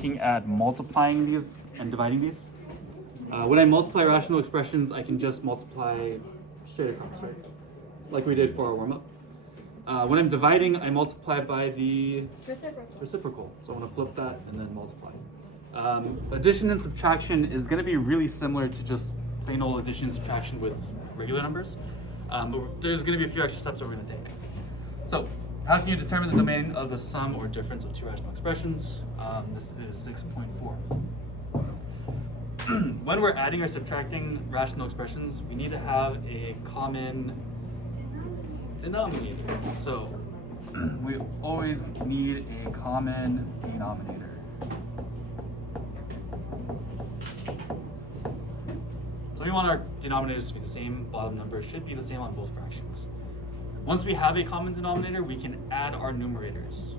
looking at multiplying these and dividing these. When I multiply rational expressions, I can just multiply straight across, right? Like we did for our warm-up. When I'm dividing, I multiply by the reciprocal. So I want to flip that and then multiply. Addition and subtraction is going to be really similar to just plain old addition and subtraction with regular numbers. But there's going to be a few extra steps that we're going to take. So how can you determine the domain of the sum or difference of two rational expressions? This is 6.4. When we're adding or subtracting rational expressions, we need to have a common denominator. So we always need a common denominator. So we want our denominators to be the same, bottom number should be the same on both fractions. Once we have a common denominator, we can add our numerators.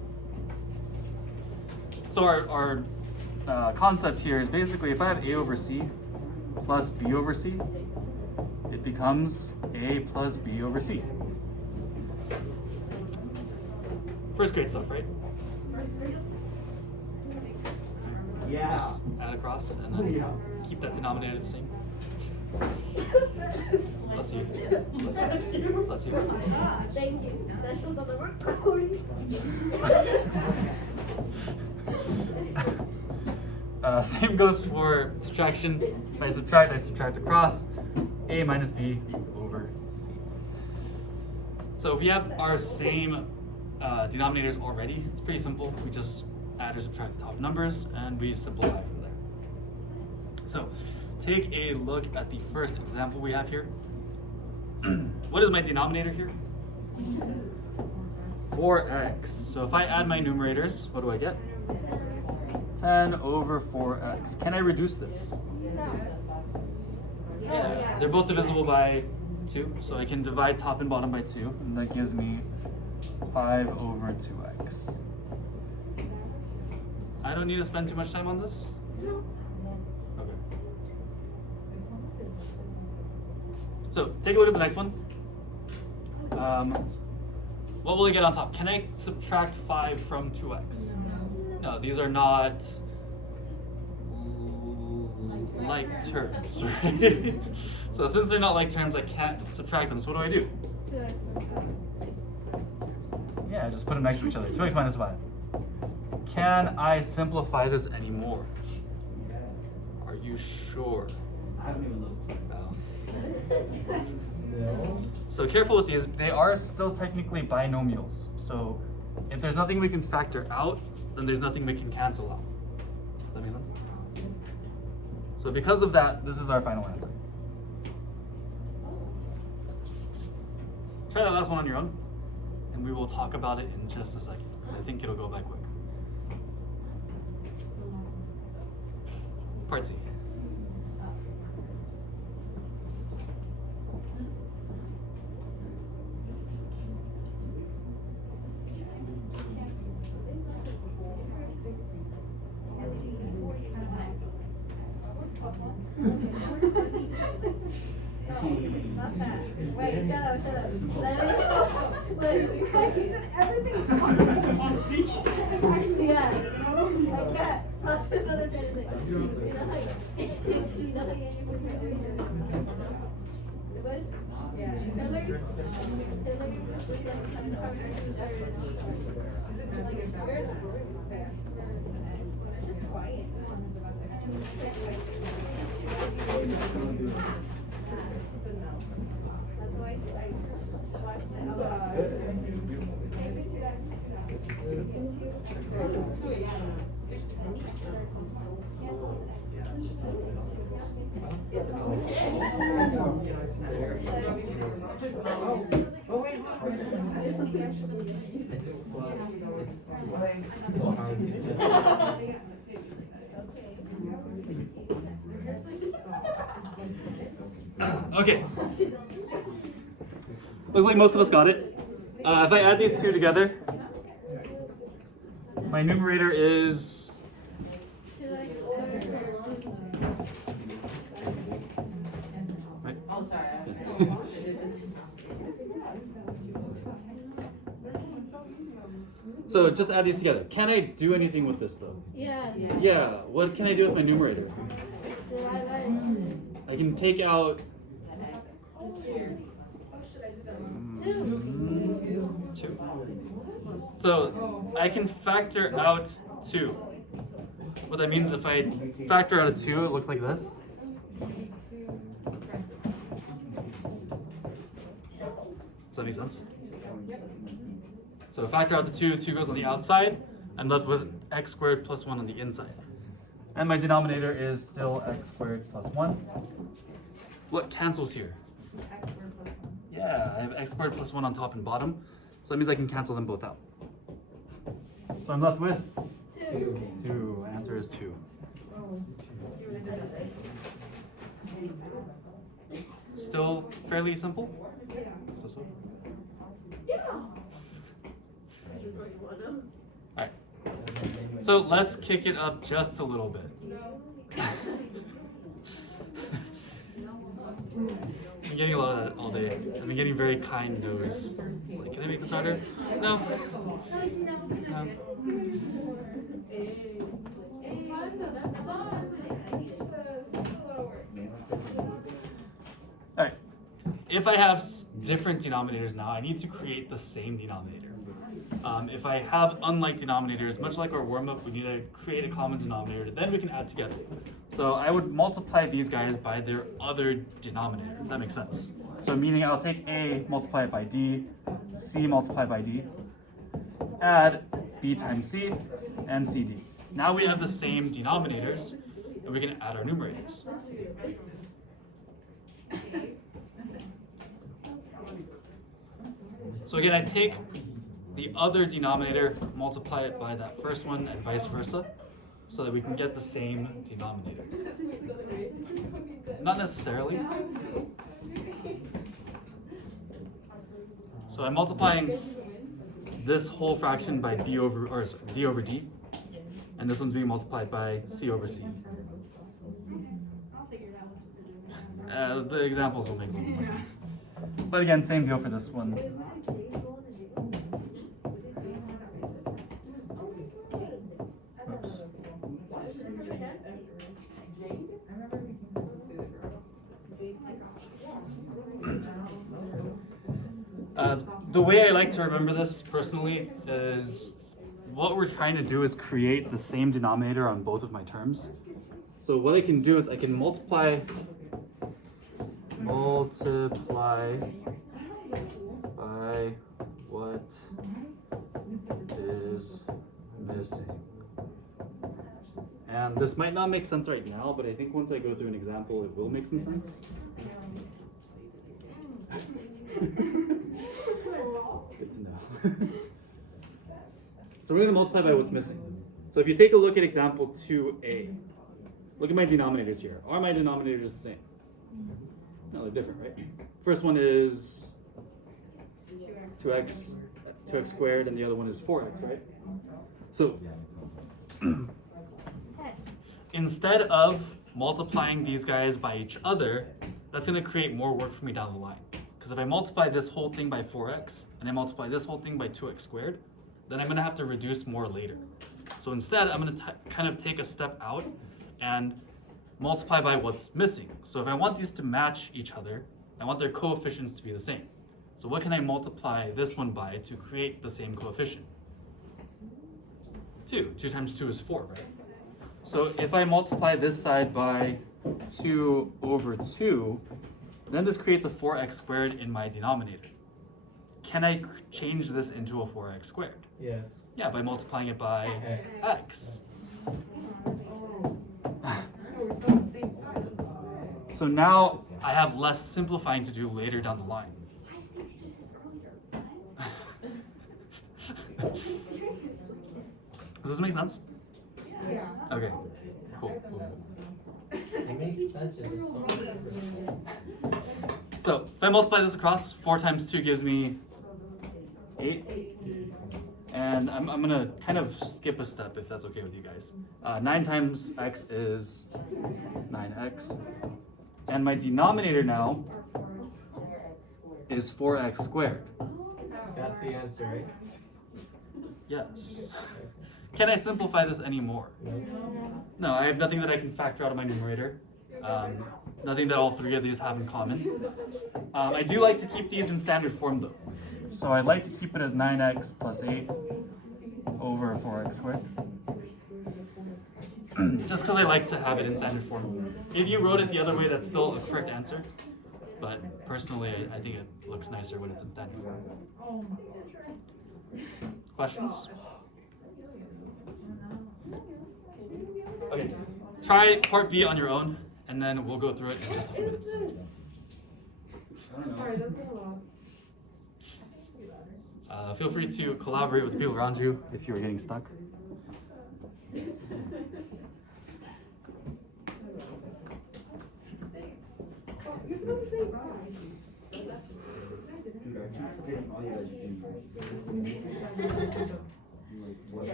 So our concept here is basically if I have a over c plus b over c, it becomes a plus b over c. First grade stuff, right? Yeah. Just add across and then keep that denominator the same. Bless you. Bless you. Bless you. Thank you. That shows on the recording. Same goes for subtraction. If I subtract across. A minus b over c. So if we have our same denominators already, it's pretty simple. We just add or subtract the top numbers and we simplify from there. So take a look at the first example we have here. What is my denominator here? 4x. So if I add my numerators, what do I get? 10 over 4x. Can I reduce this? Yeah. They're both divisible by 2, so I can divide top and bottom by 2, and that gives me 5 over 2x. I don't need to spend too much time on this? No. Okay. So take a look at the next one. What will I get on top? Can I subtract 5 from 2x? No, these are not like terms, right? So since they're not like terms, I can't subtract them. So what do I do? Yeah, just put them next to each other. 2x minus 5. Can I simplify this anymore? Are you sure? I haven't even looked. No. So careful with these. They are still technically binomials. So if there's nothing we can factor out, then there's nothing we can cancel out. Does that make sense? So because of that, this is our final answer. Try that last one on your own, and we will talk about it in just a second, because I think it'll go by quick. Part C. Wait, shut up. Wait, you said everything wrong. Yeah, I can't process what I'm trying to say. Okay. Looks like most of us got it. If I add these two together, my numerator is right. Oh, sorry. So just add these together. Can I do anything with this though? Yeah. Yeah, what can I do with my numerator? Divide by I can take out 2. So I can factor out 2. What that means, if I factor out a 2, it looks like this. Does that make sense? So factor out the 2, 2 goes on the outside. I'm left with x squared plus 1 on the inside. And my denominator is still x squared plus 1. What cancels here? Yeah, I have x squared plus 1 on top and bottom. So that means I can cancel them both out. So I'm left with 2. Answer is 2. Still fairly simple? So. Alright. So let's kick it up just a little bit. I'm getting a lot of that all day. I've been getting very kind no's. It's like, can I make this harder? No. No. Alright. If I have different denominators now, I need to create the same denominator. If I have unlike denominators, much like our warm-up, we need to create a common denominator, then we can add together. So I would multiply these guys by their other denominator, if that makes sense. So meaning I'll take A, multiply it by D, C multiply by D, add B times C, and CD. Now we have the same denominators, and we can add our numerators. So again, I take the other denominator, multiply it by that first one, and vice versa, so that we can get the same denominator. Not necessarily. So I'm multiplying this whole fraction by D over D, and this one's being multiplied by C over C. The examples will make a little more sense. But again, same deal for this one. Oops. The way I like to remember this personally is what we're trying to do is create the same denominator on both of my terms. So what I can do is I can multiply by what is missing. And this might not make sense right now, but I think once I go through an example, it will make some sense. Good to know. So we're going to multiply by what's missing. So if you take a look at example 2a, look at my denominators here. Are my denominators the same? No, they're different, right? First one is 2x squared, and the other one is 4x, right? So instead of multiplying these guys by each other, that's going to create more work for me down the line. Because if I multiply this whole thing by 4x, and I multiply this whole thing by 2x squared, then I'm going to have to reduce more later. So instead, I'm going to kind of take a step out and multiply by what's missing. So if I want these to match each other, I want their coefficients to be the same. So what can I multiply this one by to create the same coefficient? 2. 2 times 2 is 4, right? So if I multiply this side by 2 over 2, then this creates a 4x squared in my denominator. Can I change this into a 4x squared? Yes. Yeah, by multiplying it by x. So now I have less simplifying to do later down the line. Does this make sense? Yeah. Okay, cool. It makes sense, it's just so different. So if I multiply this across, 4 times 2 gives me 8. And I'm going to kind of skip a step if that's okay with you guys. 9 times x is 9x. And my denominator now is 4x squared. That's the answer, right? Yes. Can I simplify this anymore? No, I have nothing that I can factor out of my numerator. Nothing that all three of these have in common. I do like to keep these in standard form though. So I'd like to keep it as 9x plus 8 over 4x squared. Just because I like to have it in standard form. If you wrote it the other way, that's still a correct answer. But personally, I think it looks nicer when it's in standard form. Questions? Okay, try part B on your own, and then we'll go through it in just a few minutes. Feel free to collaborate with the people around you if you are getting stuck. You're supposed to say bye.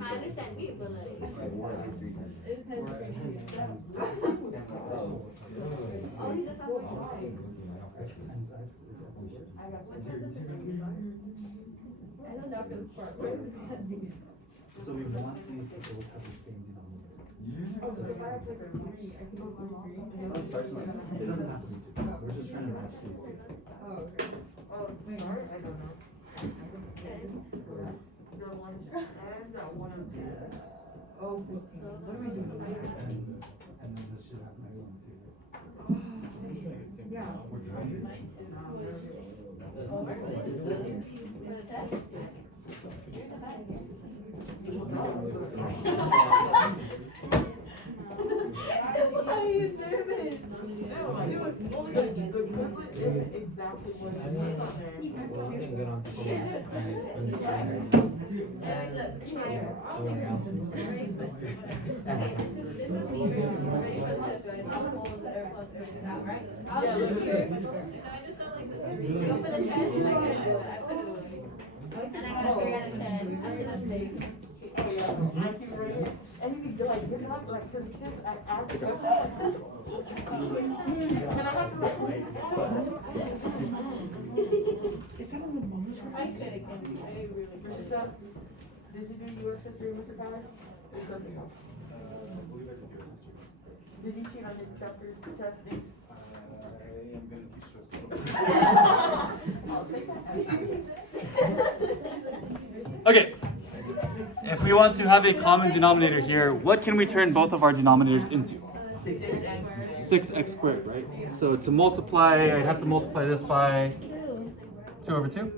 I understand me, but like. Oh, he's just I don't know if it's part. So we want these to both have the same denominator. Oh, so if I have like a 3, I can go 3. It doesn't have to be 2. We're just trying to match these two. Oh, okay. Oh, it's smart? I don't know. The one ends at 1 and 2. Oh, 15. What am I doing? And then this should have my 1 too. Yeah. We're trying to. Why are you nervous? Exactly what it is on there. Looking good on I was just curious. I just felt like go for the 10. I couldn't do it. I couldn't do it. And I got a 3 out of 10. I made mistakes. And you be like, you're not like, cause kids, I asked questions. And I have to like, is that on the mom's I could again. I really Patricia, did you do US history, Mr. Power? Or something else? Did you cheat on your chapter test things? I am going to teach this. I'll take that. Okay. If we want to have a common denominator here, what can we turn both of our denominators into? 6x squared, right? So to multiply, I'd have to multiply this by 2 over 2.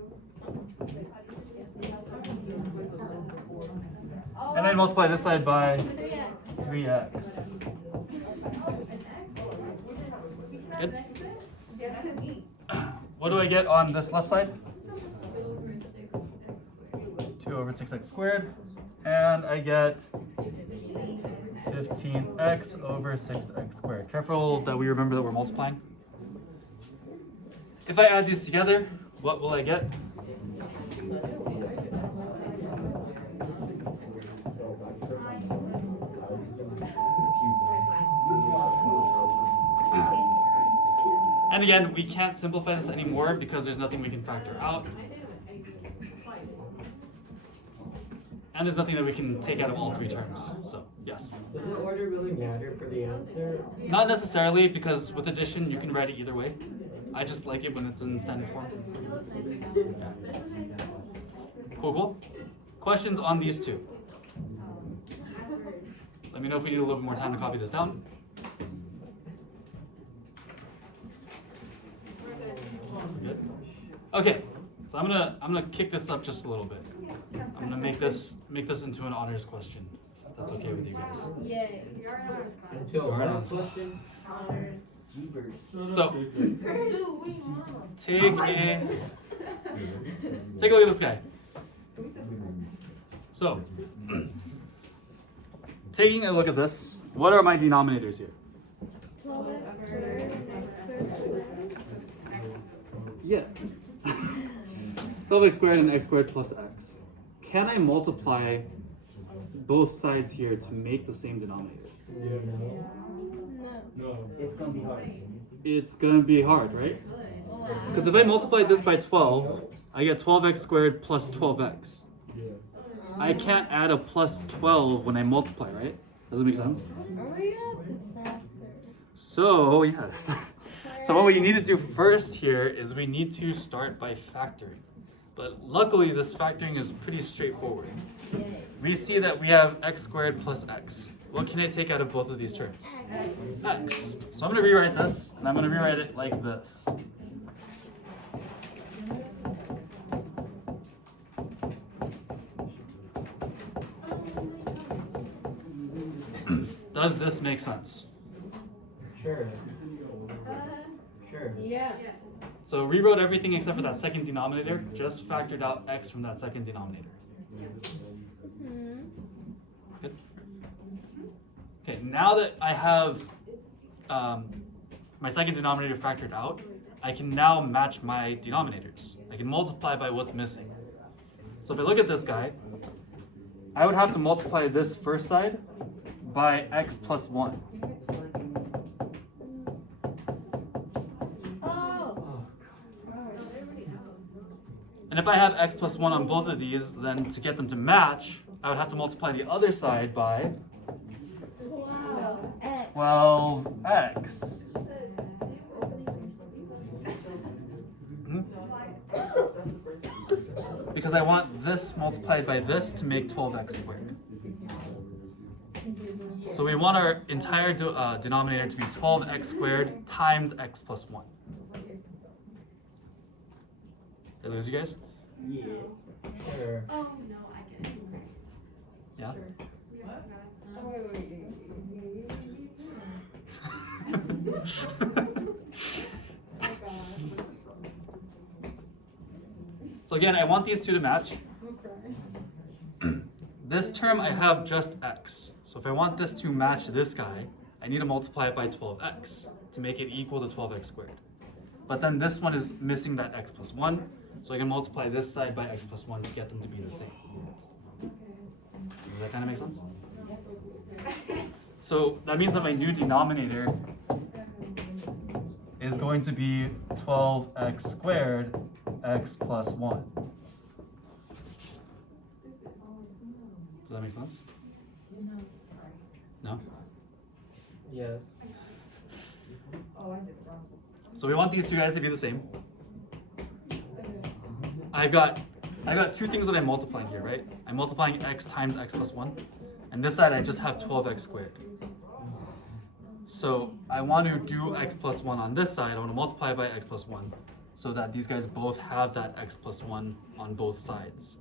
And I'd multiply this side by 3x. Good. What do I get on this left side? 2 over 6x squared. And I get 15x over 6x squared. Careful that we remember that we're multiplying. If I add these together, what will I get? And again, we can't simplify this anymore because there's nothing we can factor out. And there's nothing that we can take out of all three terms. So, yes. Does the order really matter for the answer? Not necessarily, because with addition, you can write it either way. I just like it when it's in standard form. Yeah. Cool, cool. Questions on these two? Let me know if we need a little bit more time to copy this down. Good. Okay, so I'm gonna kick this up just a little bit. I'm gonna make this into an honors question. If that's okay with you guys. Yay. You're an honors class. Until Alright. what question? Honors. So Sue, we want. take a look at this guy. So taking a look at this, what are my denominators here? 12x squared. Yeah. 12x squared and x squared plus x. Can I multiply both sides here to make the same denominator? No. It's gonna be hard. It's gonna be hard, right? Because if I multiply this by 12, I get 12x squared plus 12x. I can't add a plus 12 when I multiply, right? Does it make sense? So, yes. So what we need to do first here is we need to start by factoring. But luckily, this factoring is pretty straightforward. We see that we have x squared plus x. What can I take out of both of these terms? X. So I'm going to rewrite this, and I'm going to rewrite it like this. Does this make sense? Sure. Sure. Yeah. So rewrote everything except for that second denominator, just factored out x from that second denominator. Good. Okay, now that I have my second denominator factored out, I can now match my denominators. I can multiply by what's missing. So if I look at this guy, I would have to multiply this first side by x plus 1. And if I have x plus 1 on both of these, then to get them to match, I would have to multiply the other side by 12x. Because I want this multiplied by this to make 12x squared. So we want our entire denominator to be 12x squared times x plus 1. Did I lose you guys? Yeah. Sure. Oh no, I get it. Yeah? So again, I want these two to match. This term I have just x. So if I want this to match this guy, I need to multiply it by 12x to make it equal to 12x squared. But then this one is missing that x plus 1, so I can multiply this side by x plus 1 to get them to be the same. Does that kind of make sense? So that means that my new denominator is going to be 12x squared x plus 1. Does that make sense? No? Yes. So we want these two guys to be the same. I've got two things that I'm multiplying here, right? I'm multiplying x times x plus 1. And this side I just have 12x squared. So I want to do x plus 1 on this side. I want to multiply by x plus 1 so that these guys both have that x plus 1 on both sides.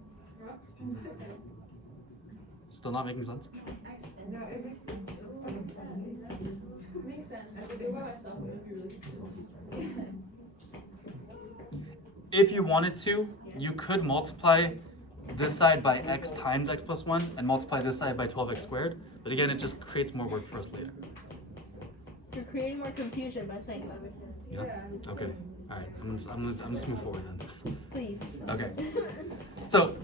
Still not making sense? No, it makes sense. It makes sense. I could do it by myself, but it'd be really cool. If you wanted to, you could multiply this side by x times x plus 1 and multiply this side by 12x squared. But again, it just creates more work for us later. You're creating more confusion by saying that. Yeah? Okay. All right. I'm just move forward then. Please. Okay. So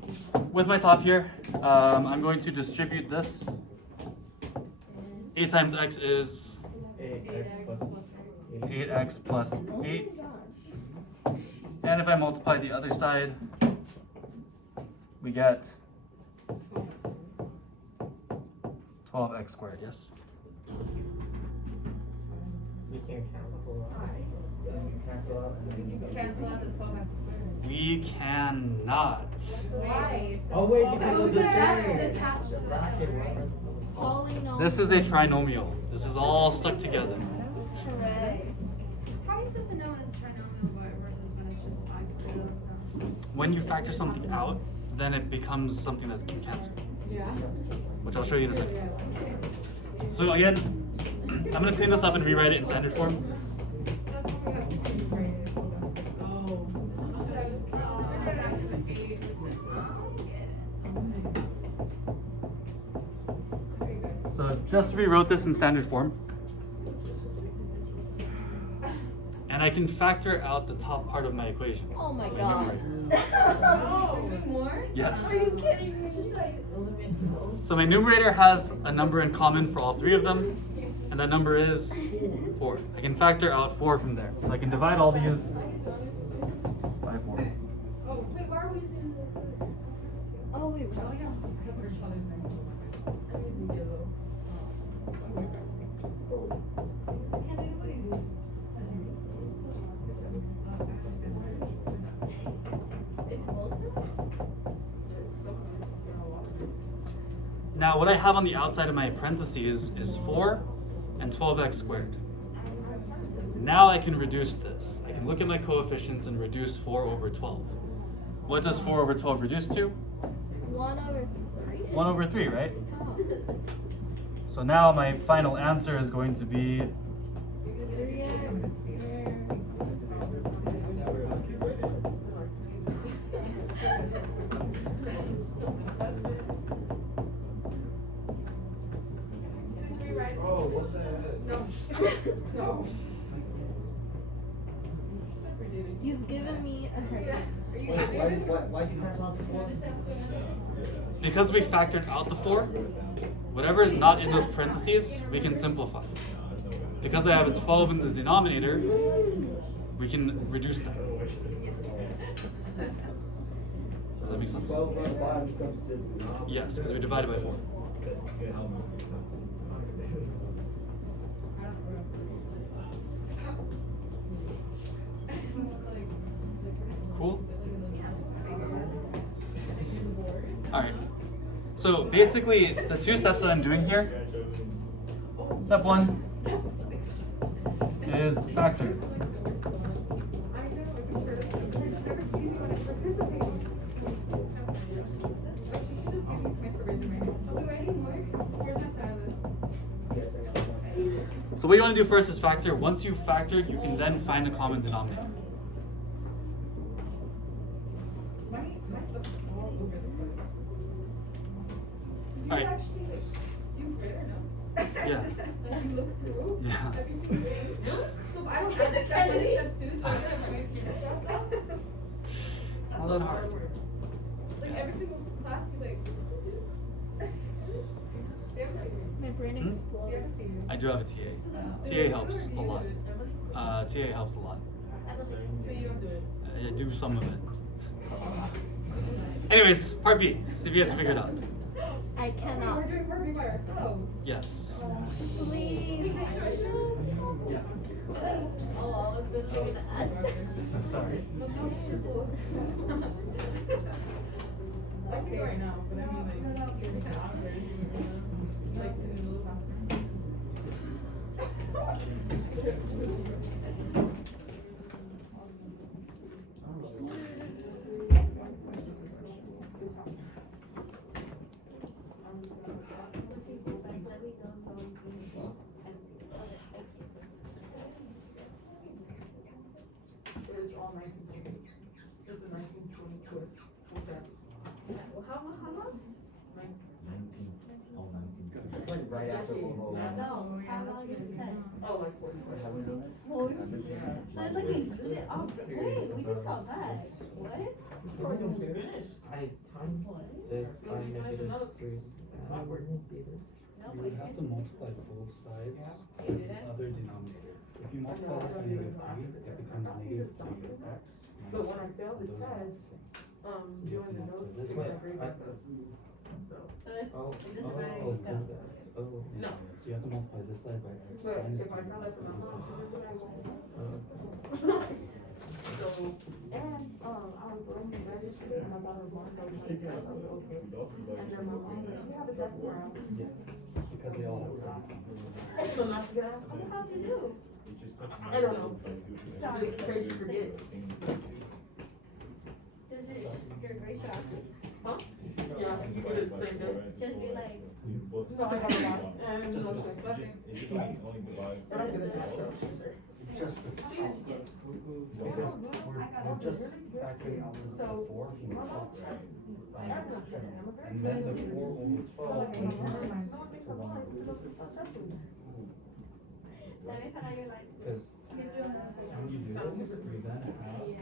with my top here, I'm going to distribute this. 8 times x is 8x plus 8. And if I multiply the other side, we get 12x squared, yes? You can cancel out. You can cancel out. You can cancel out the 12x squared. We cannot. Why? Oh wait, because of the That's thing. the attached The bracket one. polynomial. This is a trinomial. This is all stuck together. Hooray. How are you supposed to know when it's trinomial versus when it's just isolated on its own? When you factor something out, then it becomes something that can cancel, Yeah. which I'll show you in a second. So again, I'm going to clean this up and rewrite it in standard form. So just rewrote this in standard form. And I can factor out the top part of my equation. Oh my My god. numerator. More? Yes. Are you kidding me? So my numerator has a number in common for all three of them, and that number is 4. I can factor out 4 from there. So I can divide all these by 4. Oh, wait, why are we using Oh wait, what? Now what I have on the outside of my parentheses is 4 and 12x squared. Now I can reduce this. I can look at my coefficients and reduce 4 over 12. What does 4 over 12 reduce to? 1 over 3. 1 over 3, right? So now my final answer is going to be 3x squared. Oh, what the heck? No. You've given me a headache. Why'd you pass on the 4? because we factored out the 4, whatever is not in those parentheses, we can simplify. Because I have a 12 in the denominator, we can reduce that. Does that make sense? 12 on the bottom comes to the denominator. Yes, because we divided by 4. Cool? Alright. So basically, the 2 steps that I'm doing here, step 1 is factor. So what you want to do first is factor. Once you've factored, you can then find a common denominator. All right. You've read our notes? Yeah. Like you look through? Yeah. Every single thing? So if I don't have step 1 and step 2, do I get like my stuff though? It's not that hard. Like every single class you like. My brain Hmm? exploded. I do have a TA. TA helps a lot. TA helps a lot. I believe. So you don't do it. I do some of it. Anyways, part B. See if you guys can figure it out. I cannot. We're doing party by ourselves. Yes. Please. Yeah. Oh, I was gonna do that. So sorry. I can do right now, but I mean like during the hours, like in the middle of class. It's all 1920. It's a 1920 twist. What's that? Well, how much? Like right after the whole. No, how long is it? Oh, like 45. Have we done it? Well, so it's like we did it. Oh, wait, we just got that. What? I timed 6 by -3. Not working either. You would have to multiply both sides with the other denominator. If you multiply this by -3, it becomes -3x. But when I failed the test, doing the notes, This it way. was agreed with them. So it's Oh, it oh, doesn't oh, matter. oh. no. So you have to multiply this side by x But minus if I 3 tell that to my this mom, side. so and I was learning register and I thought it was more so I was okay. And then my mom said, "You have a desk tomorrow." Yes, because they all have that. So not to get asked, "Oh, how'd you do?" I don't know. Sorry, crazy forget. Does it your grade should also Huh? Yeah, you did it the same day. just be like No, I have a lot. And Just no the- stress. But I'm gonna do that, so. Just the top. Because we're just factoring out the So, 4 from the top. I'm not stressing. I'm a very And then the 4 over 12 No one equals thinks 6. I'm fine because I'm so stressful. let me find out your like Because when you do this, we then have 12x.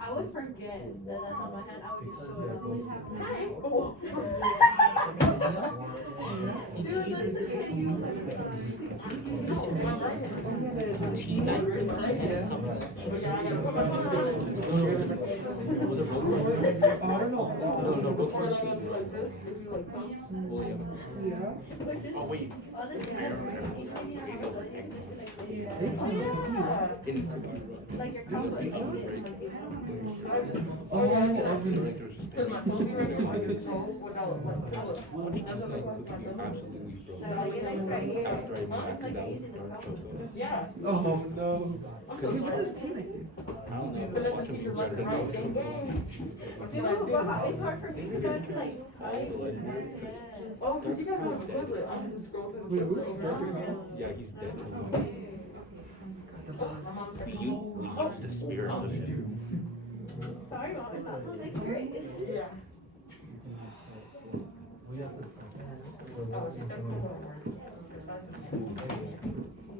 I would forget that that's on my hand. I would just show it always Oh, wait. Like your combo. Oh, no. It's hard for me because I'm like tired. Oh, because you guys have a Quizlet. I'm just scroll through the Quizlet. Yeah, he's dead. We use the spirit of it. Sorry, Mom, it's not till 6th grade. Yeah. Oh, she said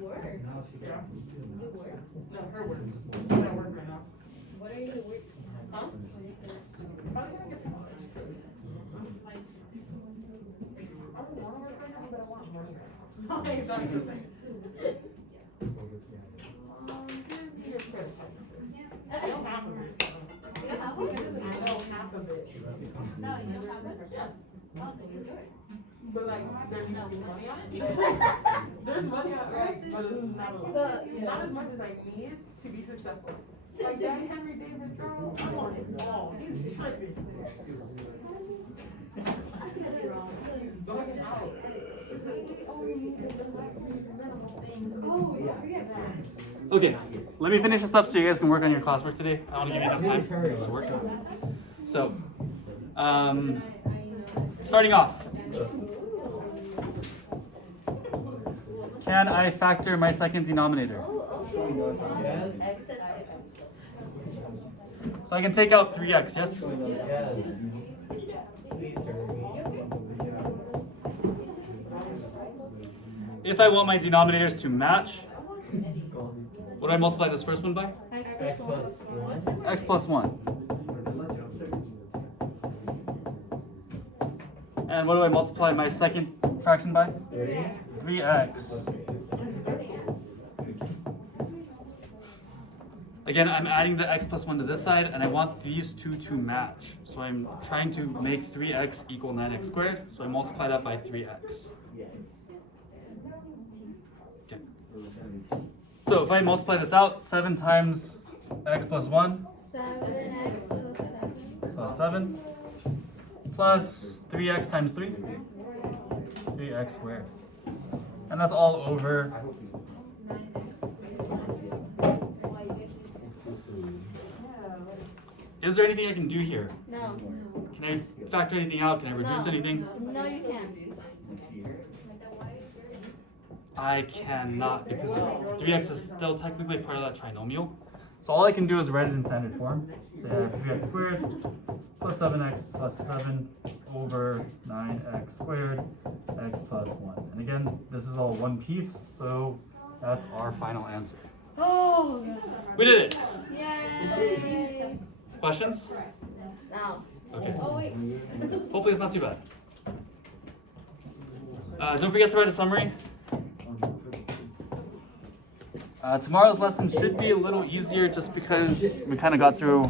Work. yeah. You work. No, her work. I'm at work right now. What are you working? Huh? Probably gonna get some money. I don't wanna work right now, but I want money right now. Like, that's the thing. Here's credit card. I don't have a credit card. You don't have one? I know half of it. No, you don't have it? Yeah. Oh, then you're good. But like, there's no money on it. There's money on it, but it's not a lot. It's not as much as I need to be successful. Like Daddy Henry David Thoreau, I want it all. He's tripping. Going out. Oh, yeah, forget that. Okay, let me finish this up so you guys can work on your classwork today. I want to give you enough time to work. So, starting off. Can I factor my second denominator? Yes. Exit. So I can take out 3x, yes? Yes. Please, sir. If I want my denominators to match, what do I multiply this first one by? X plus 1. X plus 1. And what do I multiply my second fraction by? 3. 3x. Again, I'm adding the x plus 1 to this side, and I want these two to match. So I'm trying to make 3x equal 9x squared, so I multiply that by 3x. Okay. So if I multiply this out, 7 times x plus 1 7x plus 7 plus 3x times 3, 3x squared. And that's all over. Is there anything I can do here? No. Can I factor anything out? Can I reduce No. anything? No, you can't. I cannot, because 3x is still technically part of that trinomial. So all I can do is write it in standard form. So I have 3x squared plus 7x plus 7 over 9x squared x plus 1. And again, this is all one piece, so that's our final answer. Oh, We did it! yay! Questions? No. Okay. Oh, wait. Hopefully it's not too bad. Don't forget to write a summary. Tomorrow's lesson should be a little easier just because we kind of got through